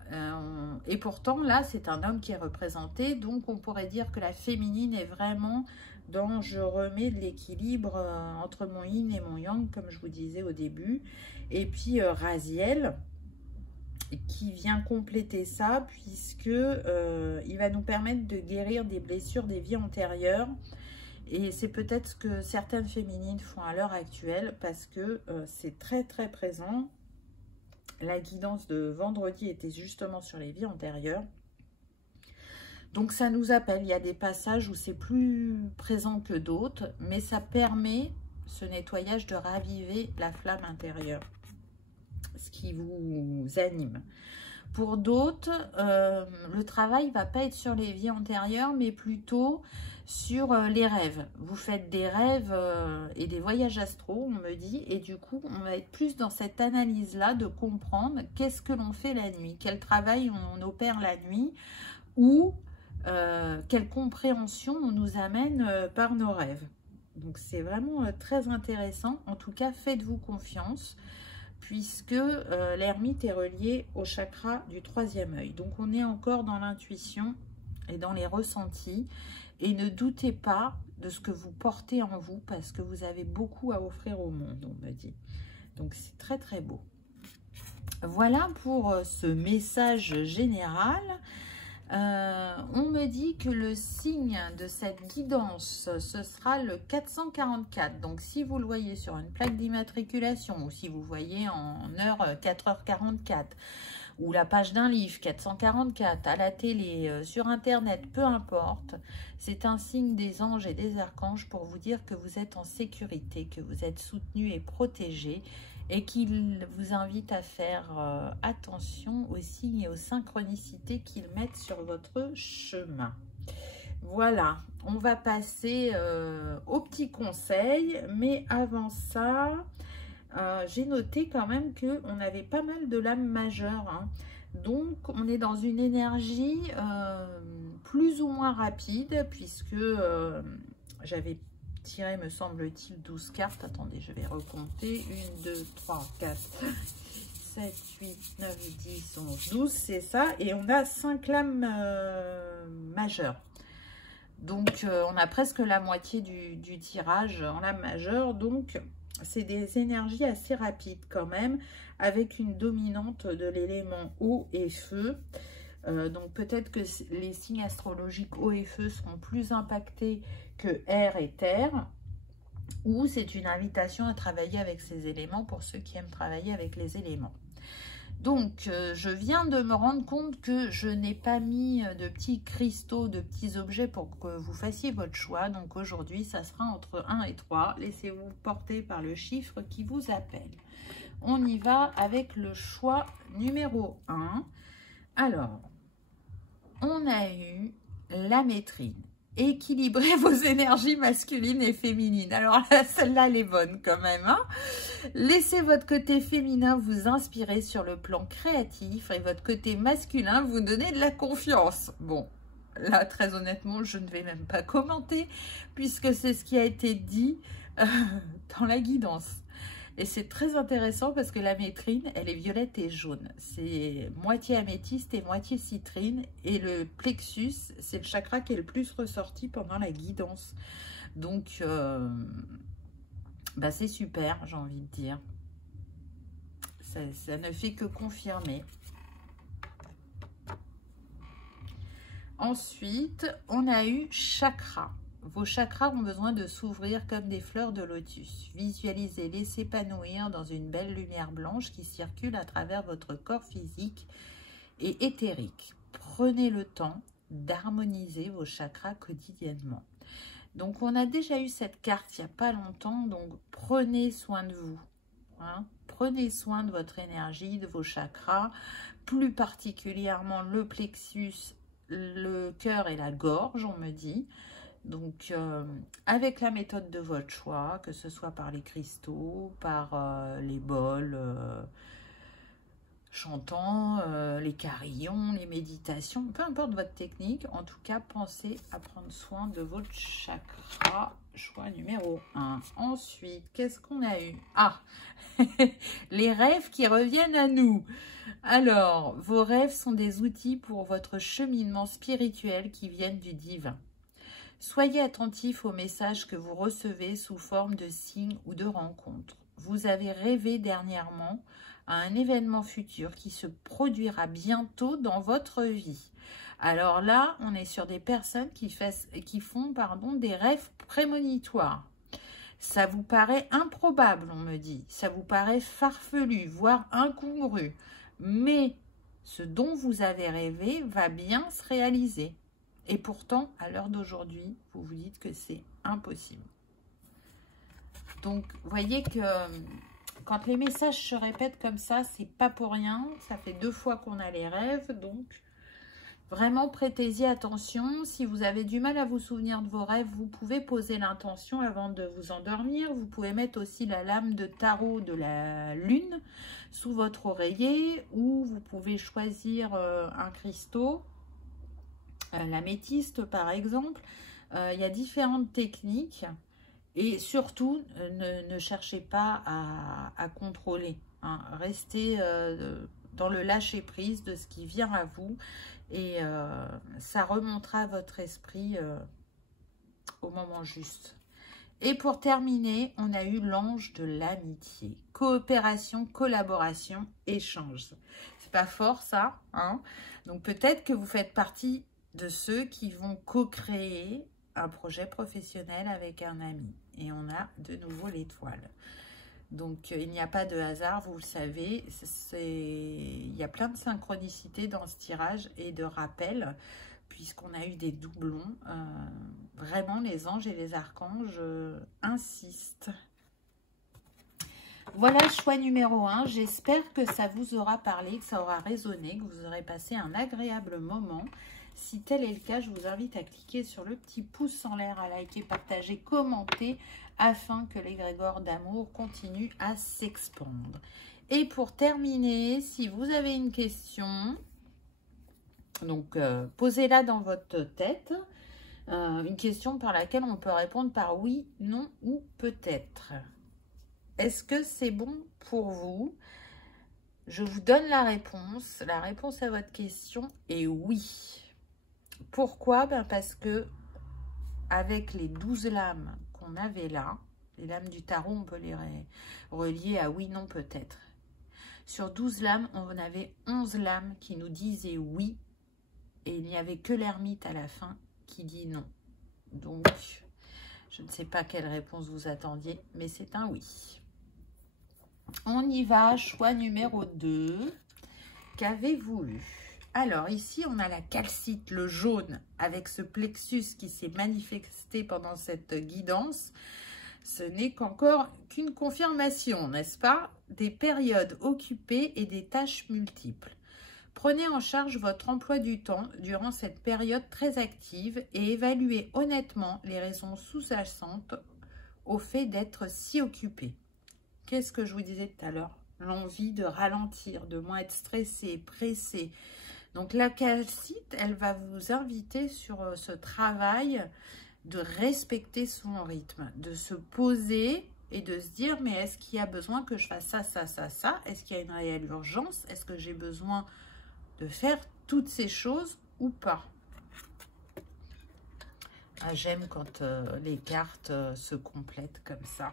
Et pourtant, là, c'est un homme qui est représenté. Donc, on pourrait dire que la féminine est vraiment dans je remets de l'équilibre entre mon yin et mon yang, comme je vous disais au début. Et puis, Raziel, qui vient compléter ça, puisque il va nous permettre de guérir des blessures des vies antérieures. Et c'est peut-être ce que certaines féminines font à l'heure actuelle, parce que c'est très très présent. La guidance de vendredi était justement sur les vies antérieures. Donc ça nous appelle, il y a des passages où c'est plus présent que d'autres, mais ça permet, ce nettoyage, de raviver la flamme intérieure, ce qui vous anime. Pour d'autres, le travail ne va pas être sur les vies antérieures, mais plutôt sur les rêves. Vous faites des rêves et des voyages astraux, on me dit, et du coup, on va être plus dans cette analyse-là de comprendre qu'est-ce que l'on fait la nuit, quel travail on opère la nuit, ou quelle compréhension on nous amène par nos rêves. Donc, c'est vraiment très intéressant. En tout cas, faites-vous confiance, puisque l'ermite est relié au chakra du troisième œil. Donc, on est encore dans l'intuition et dans les ressentis. Et ne doutez pas de ce que vous portez en vous, parce que vous avez beaucoup à offrir au monde, on me dit. Donc, c'est très, très beau. Voilà pour ce message général. On me dit que le signe de cette guidance, ce sera le 444. Donc, si vous le voyez sur une plaque d'immatriculation, ou si vous voyez en heure 4h44, ou la page d'un livre 444, à la télé, sur internet, peu importe, c'est un signe des anges et des archanges pour vous dire que vous êtes en sécurité, que vous êtes soutenu et protégé, et qu'il vous invite à faire attention aux signes et aux synchronicités qu'ils mettent sur votre chemin. Voilà, on va passer aux petits conseils, mais avant ça, j'ai noté quand même qu'on avait pas mal de lames majeures, hein. Donc on est dans une énergie plus ou moins rapide, puisque j'avais tiré, me semble-t-il, 12 cartes. Attendez, je vais recompter. 1, 2, 3, 4, 7, 8, 9, 10, 11, 12, c'est ça. Et on a 5 lames majeures. Donc, on a presque la moitié du tirage en lame majeure. Donc, c'est des énergies assez rapides quand même, avec une dominante de l'élément eau et feu. Donc, peut-être que les signes astrologiques eau et feu seront plus impactés que air et terre. Ou c'est une invitation à travailler avec ces éléments pour ceux qui aiment travailler avec les éléments. Donc, je viens de me rendre compte que je n'ai pas mis de petits cristaux, de petits objets pour que vous fassiez votre choix. Donc, aujourd'hui, ça sera entre 1 et 3. Laissez-vous porter par le chiffre qui vous appelle. On y va avec le choix numéro 1. Alors, on a eu la métrine. Équilibrez vos énergies masculines et féminines. Alors là, celle-là, elle est bonne quand même. Hein, laissez votre côté féminin vous inspirer sur le plan créatif et votre côté masculin vous donner de la confiance. Bon, là, très honnêtement, je ne vais même pas commenter puisque c'est ce qui a été dit dans la guidance. Et c'est très intéressant parce que la métrine, elle est violette et jaune. C'est moitié améthyste et moitié citrine. Et le plexus, c'est le chakra qui est le plus ressorti pendant la guidance. Donc, bah c'est super, j'ai envie de dire. Ça ne fait que confirmer. Ensuite, on a eu chakra. Vos chakras ont besoin de s'ouvrir comme des fleurs de lotus. Visualisez-les s'épanouir dans une belle lumière blanche qui circule à travers votre corps physique et éthérique. Prenez le temps d'harmoniser vos chakras quotidiennement. Donc, on a déjà eu cette carte il n'y a pas longtemps, donc prenez soin de vous. Hein. Prenez soin de votre énergie, de vos chakras, plus particulièrement le plexus, le cœur et la gorge, on me dit. Donc, avec la méthode de votre choix, que ce soit par les cristaux, par les bols chantants, les carillons, les méditations, peu importe votre technique, en tout cas, pensez à prendre soin de votre chakra, choix numéro 1. Ensuite, qu'est-ce qu'on a eu? Ah, les rêves qui reviennent à nous. Alors, vos rêves sont des outils pour votre cheminement spirituel qui viennent du divin. Soyez attentif aux messages que vous recevez sous forme de signes ou de rencontres. Vous avez rêvé dernièrement à un événement futur qui se produira bientôt dans votre vie. Alors là, on est sur des personnes qui font des rêves prémonitoires. Ça vous paraît improbable, on me dit. Ça vous paraît farfelu, voire incongru. Mais ce dont vous avez rêvé va bien se réaliser. Et pourtant, à l'heure d'aujourd'hui, vous vous dites que c'est impossible. Donc, vous voyez que quand les messages se répètent comme ça, c'est pas pour rien. Ça fait 2 fois qu'on a les rêves. Donc, vraiment, prêtez-y attention. Si vous avez du mal à vous souvenir de vos rêves, vous pouvez poser l'intention avant de vous endormir. Vous pouvez mettre aussi la lame de tarot de la lune sous votre oreiller. Ou vous pouvez choisir un cristaux. L'améthyste par exemple, il y a différentes techniques et surtout ne cherchez pas à contrôler, hein. Restez dans le lâcher prise de ce qui vient à vous et ça remontera à votre esprit au moment juste. Et pour terminer, on a eu l'ange de l'amitié. Coopération, collaboration, échange. C'est pas fort ça, hein? Donc peut-être que vous faites partie de ceux qui vont co-créer un projet professionnel avec un ami. Et on a de nouveau l'étoile. Donc, il n'y a pas de hasard, vous le savez. Il y a plein de synchronicité dans ce tirage et de rappels, puisqu'on a eu des doublons. Vraiment, les anges et les archanges insistent. Voilà, choix numéro 1. J'espère que ça vous aura parlé, que ça aura résonné, que vous aurez passé un agréable moment. Si tel est le cas, je vous invite à cliquer sur le petit pouce en l'air, à liker, partager, commenter, afin que l'égrégore d'amour continue à s'expandre. Et pour terminer, si vous avez une question, donc posez-la dans votre tête, une question par laquelle on peut répondre par oui, non ou peut-être. Est-ce que c'est bon pour vous? Je vous donne la réponse. La réponse à votre question est oui. Pourquoi? Ben parce que avec les 12 lames qu'on avait là, les lames du tarot, on peut les relier à oui, non, peut-être. Sur 12 lames, on avait 11 lames qui nous disaient oui, et il n'y avait que l'ermite à la fin qui dit non. Donc, je ne sais pas quelle réponse vous attendiez, mais c'est un oui. On y va, choix numéro 2. Qu'avez-vous eu? Alors, ici, on a la calcite, le jaune, avec ce plexus qui s'est manifesté pendant cette guidance. Ce n'est qu'encore qu'une confirmation, n'est-ce pas? Des périodes occupées et des tâches multiples. Prenez en charge votre emploi du temps durant cette période très active et évaluez honnêtement les raisons sous-jacentes au fait d'être si occupé. Qu'est-ce que je vous disais tout à l'heure? L'envie de ralentir, de moins être stressé, pressé. Donc la calcite, elle va vous inviter sur ce travail de respecter son rythme, de se poser et de se dire, mais est-ce qu'il y a besoin que je fasse ça, ça, ça, ça? Est-ce qu'il y a une réelle urgence? Est-ce que j'ai besoin de faire toutes ces choses ou pas? Ah, j'aime quand les cartes se complètent comme ça.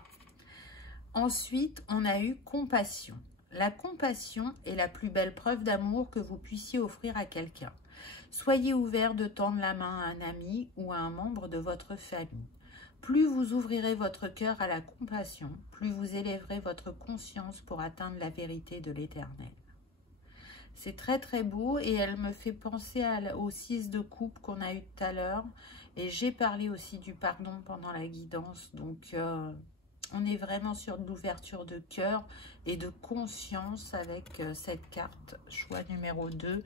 Ensuite, on a eu compassion. La compassion est la plus belle preuve d'amour que vous puissiez offrir à quelqu'un. Soyez ouvert de tendre la main à un ami ou à un membre de votre famille. Plus vous ouvrirez votre cœur à la compassion, plus vous élèverez votre conscience pour atteindre la vérité de l'Éternel. C'est très très beau et elle me fait penser au 6 de coupe qu'on a eu tout à l'heure. Et j'ai parlé aussi du pardon pendant la guidance. Donc on est vraiment sur de l'ouverture de cœur et de conscience avec cette carte, choix numéro 2.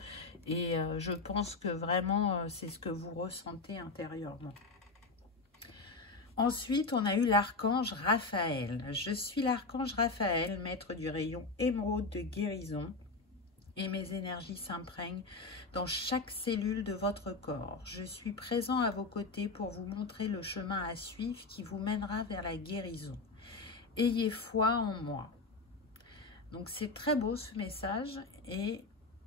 Et je pense que vraiment c'est ce que vous ressentez intérieurement. Ensuite, on a eu l'archange Raphaël. Je suis l'archange Raphaël, maître du rayon émeraude de guérison. Et mes énergies s'imprègnent dans chaque cellule de votre corps. Je suis présent à vos côtés pour vous montrer le chemin à suivre qui vous mènera vers la guérison. Ayez foi en moi. Donc c'est très beau ce message et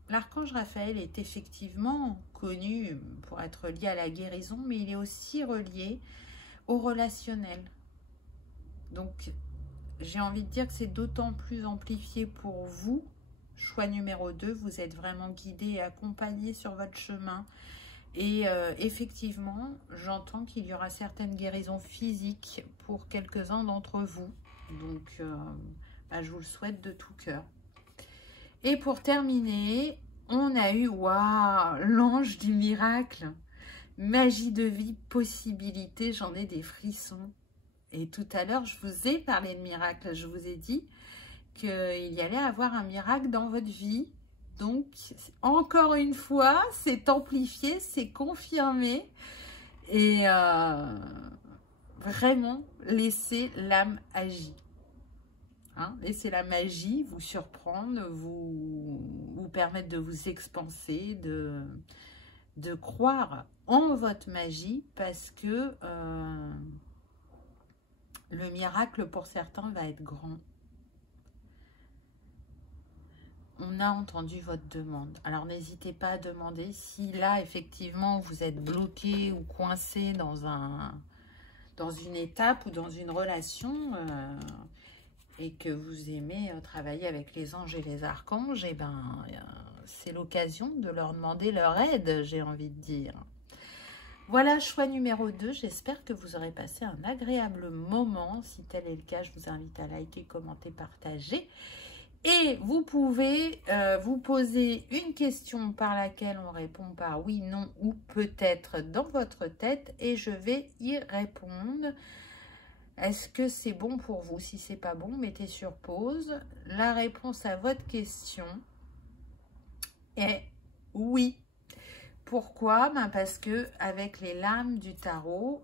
l'archange Raphaël est effectivement connu pour être lié à la guérison, mais il est aussi relié au relationnel. Donc j'ai envie de dire que c'est d'autant plus amplifié pour vous. Choix numéro 2, vous êtes vraiment guidé et accompagné sur votre chemin. Et effectivement, j'entends qu'il y aura certaines guérisons physiques pour quelques-uns d'entre vous. Donc, je vous le souhaite de tout cœur. Et pour terminer, on a eu l'ange du miracle. Magie de vie, possibilité, j'en ai des frissons. Et tout à l'heure, je vous ai parlé de miracle. Je vous ai dit qu'il y allait avoir un miracle dans votre vie. Donc, encore une fois, c'est amplifié, c'est confirmé. Et vraiment, laissez l'âme agir. Hein? Laissez la magie vous surprendre, vous permettre de vous expanser, de croire en votre magie parce que le miracle pour certains va être grand. On a entendu votre demande. Alors, n'hésitez pas à demander si là, effectivement, vous êtes bloqué ou coincé dans une étape ou dans une relation et que vous aimez travailler avec les anges et les archanges, et c'est l'occasion de leur demander leur aide, j'ai envie de dire. Voilà, choix numéro 2. J'espère que vous aurez passé un agréable moment. Si tel est le cas, je vous invite à liker, commenter, partager. Et vous pouvez vous poser une question par laquelle on répond par oui, non ou peut-être dans votre tête et je vais y répondre. Est-ce que c'est bon pour vous? Si c'est pas bon, mettez sur pause. La réponse à votre question est oui. Pourquoi? Parce que avec les lames du tarot,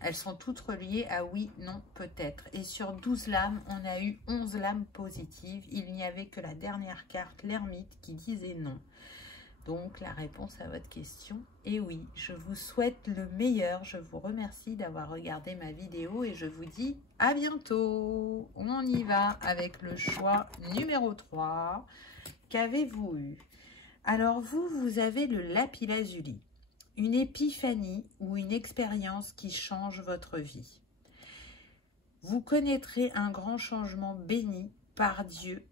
elles sont toutes reliées à oui, non, peut-être. Et sur 12 lames, on a eu 11 lames positives. Il n'y avait que la dernière carte, l'ermite, qui disait non. Donc, la réponse à votre question est oui. Je vous souhaite le meilleur. Je vous remercie d'avoir regardé ma vidéo et je vous dis à bientôt. On y va avec le choix numéro 3. Qu'avez-vous eu? Alors, vous avez le lapis lazuli. une épiphanie ou une expérience qui change votre vie. Vous connaîtrez un grand changement béni par Dieu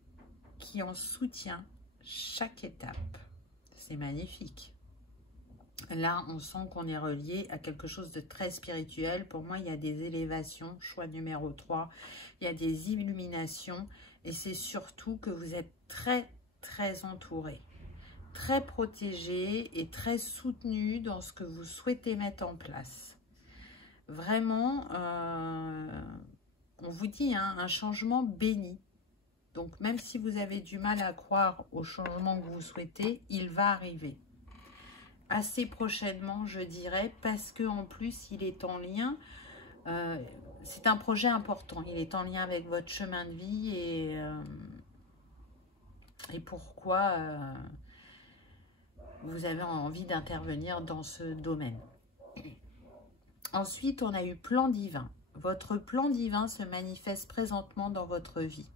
qui en soutient chaque étape. C'est magnifique. Là, on sent qu'on est relié à quelque chose de très spirituel. Pour moi, il y a des élévations, choix numéro 3. Il y a des illuminations et c'est surtout que vous êtes très, très entouré, très protégé et très soutenu dans ce que vous souhaitez mettre en place. Vraiment, on vous dit, hein, un changement béni. Donc, même si vous avez du mal à croire au changement que vous souhaitez, il va arriver. Assez prochainement, je dirais, parce qu'en plus, il est en lien, c'est un projet important, il est en lien avec votre chemin de vie et pourquoi vous avez envie d'intervenir dans ce domaine. Ensuite, on a eu plan divin. Votre plan divin se manifeste présentement dans votre vie.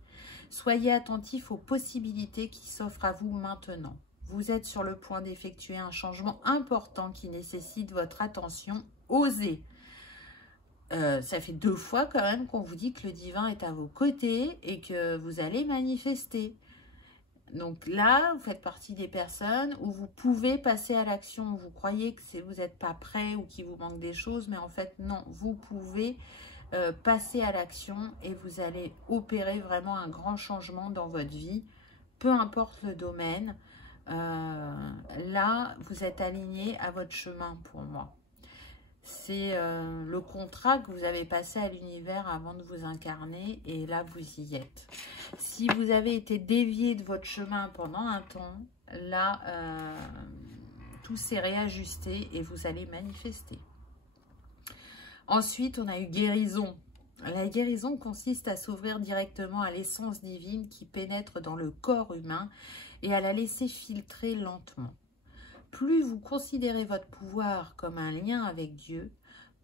Soyez attentif aux possibilités qui s'offrent à vous maintenant. Vous êtes sur le point d'effectuer un changement important qui nécessite votre attention. Osez. Ça fait 2 fois quand même qu'on vous dit que le divin est à vos côtés et que vous allez manifester. Donc là, vous faites partie des personnes où vous pouvez passer à l'action. Vous croyez que vous n'êtes pas prêt ou qu'il vous manque des choses, mais en fait non, vous pouvez passer à l'action et vous allez opérer vraiment un grand changement dans votre vie, peu importe le domaine. Là, vous êtes aligné à votre chemin pour moi. C'est le contrat que vous avez passé à l'univers avant de vous incarner et là, vous y êtes. Si vous avez été dévié de votre chemin pendant un temps, là, tout s'est réajusté et vous allez manifester. Ensuite, on a eu guérison. La guérison consiste à s'ouvrir directement à l'essence divine qui pénètre dans le corps humain et à la laisser filtrer lentement. Plus vous considérez votre pouvoir comme un lien avec Dieu,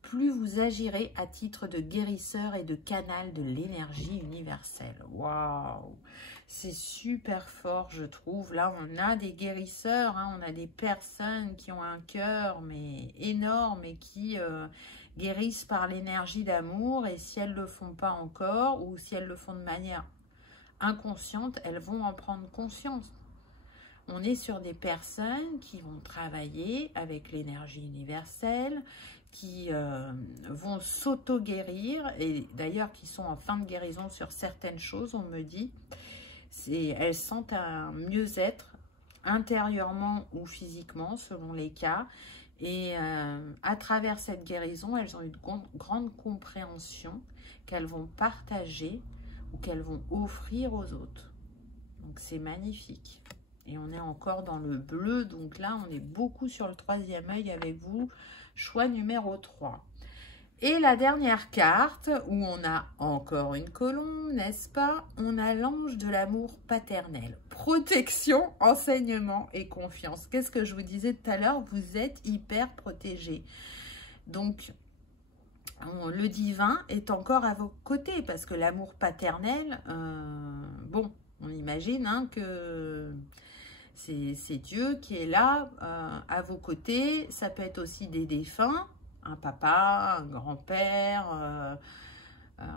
plus vous agirez à titre de guérisseur et de canal de l'énergie universelle. Waouh! C'est super fort, je trouve. Là, on a des guérisseurs, hein, on a des personnes qui ont un cœur mais énorme et qui guérissent par l'énergie d'amour. Et si elles ne le font pas encore, ou si elles le font de manière inconsciente, elles vont en prendre conscience. On est sur des personnes qui vont travailler avec l'énergie universelle, qui vont s'auto-guérir, et d'ailleurs qui sont en fin de guérison sur certaines choses, on me dit. Elles sentent un mieux-être intérieurement ou physiquement, selon les cas. Et à travers cette guérison, elles ont une grande compréhension qu'elles vont partager ou qu'elles vont offrir aux autres. Donc c'est magnifique. Et on est encore dans le bleu, donc là on est beaucoup sur le 3e œil avec vous, choix numéro 3. Et la dernière carte, où on a encore une colombe, n'est-ce pas? On a l'ange de l'amour paternel. Protection, enseignement et confiance. Qu'est-ce que je vous disais tout à l'heure? Vous êtes hyper protégé. Donc, le divin est encore à vos côtés, parce que l'amour paternel, bon, on imagine hein, que c'est Dieu qui est là à vos côtés. Ça peut être aussi des défunts, un papa, un grand-père,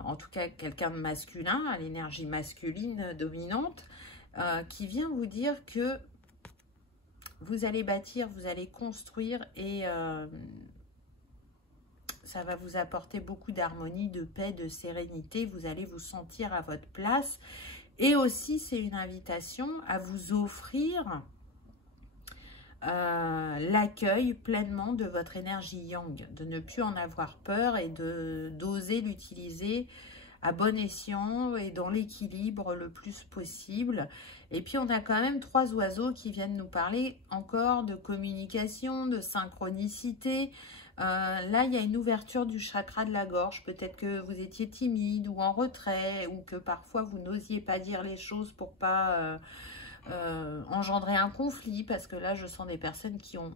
en tout cas quelqu'un de masculin, à l'énergie masculine dominante, qui vient vous dire que vous allez bâtir, vous allez construire et ça va vous apporter beaucoup d'harmonie, de paix, de sérénité. Vous allez vous sentir à votre place. Et aussi, c'est une invitation à vous offrir l'accueil pleinement de votre énergie yang, de ne plus en avoir peur et d'oser l'utiliser à bon escient et dans l'équilibre le plus possible. Et puis, on a quand même 3 oiseaux qui viennent nous parler encore de communication, de synchronicité. Là, il y a une ouverture du chakra de la gorge. Peut-être que vous étiez timide ou en retrait ou que parfois vous n'osiez pas dire les choses pour pas engendrer un conflit. Parce que là, je sens des personnes qui ont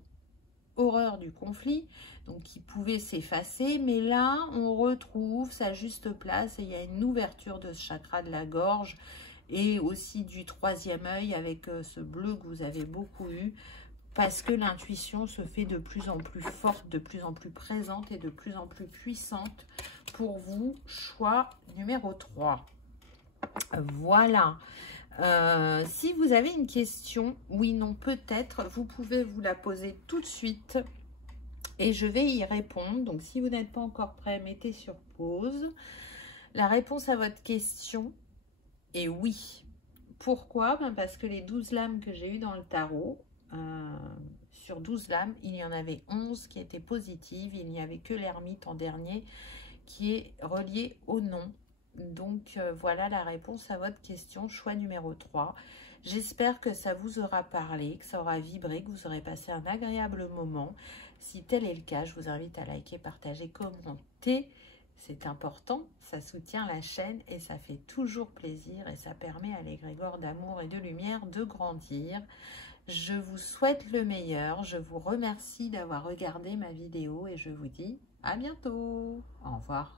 horreur du conflit, donc qui pouvaient s'effacer. Mais là, on retrouve sa juste place et il y a une ouverture de ce chakra de la gorge et aussi du 3e œil avec ce bleu que vous avez beaucoup eu. parce que l'intuition se fait de plus en plus forte, de plus en plus présente et de plus en plus puissante pour vous. Choix numéro 3. Voilà. Si vous avez une question, oui, non, peut-être, vous pouvez vous la poser tout de suite et je vais y répondre. Donc, si vous n'êtes pas encore prêt, mettez sur pause. La réponse à votre question est oui. Pourquoi? Parce que les 12 lames que j'ai eues dans le tarot, sur 12 lames, il y en avait 11 qui étaient positives. Il n'y avait que l'ermite en dernier qui est relié au non. Donc, voilà la réponse à votre question, choix numéro 3. J'espère que ça vous aura parlé, que ça aura vibré, que vous aurez passé un agréable moment. Si tel est le cas, je vous invite à liker, partager, commenter. C'est important, ça soutient la chaîne et ça fait toujours plaisir et ça permet à l'égrégore d'amour et de lumière de grandir. Je vous souhaite le meilleur, je vous remercie d'avoir regardé ma vidéo et je vous dis à bientôt. Au revoir.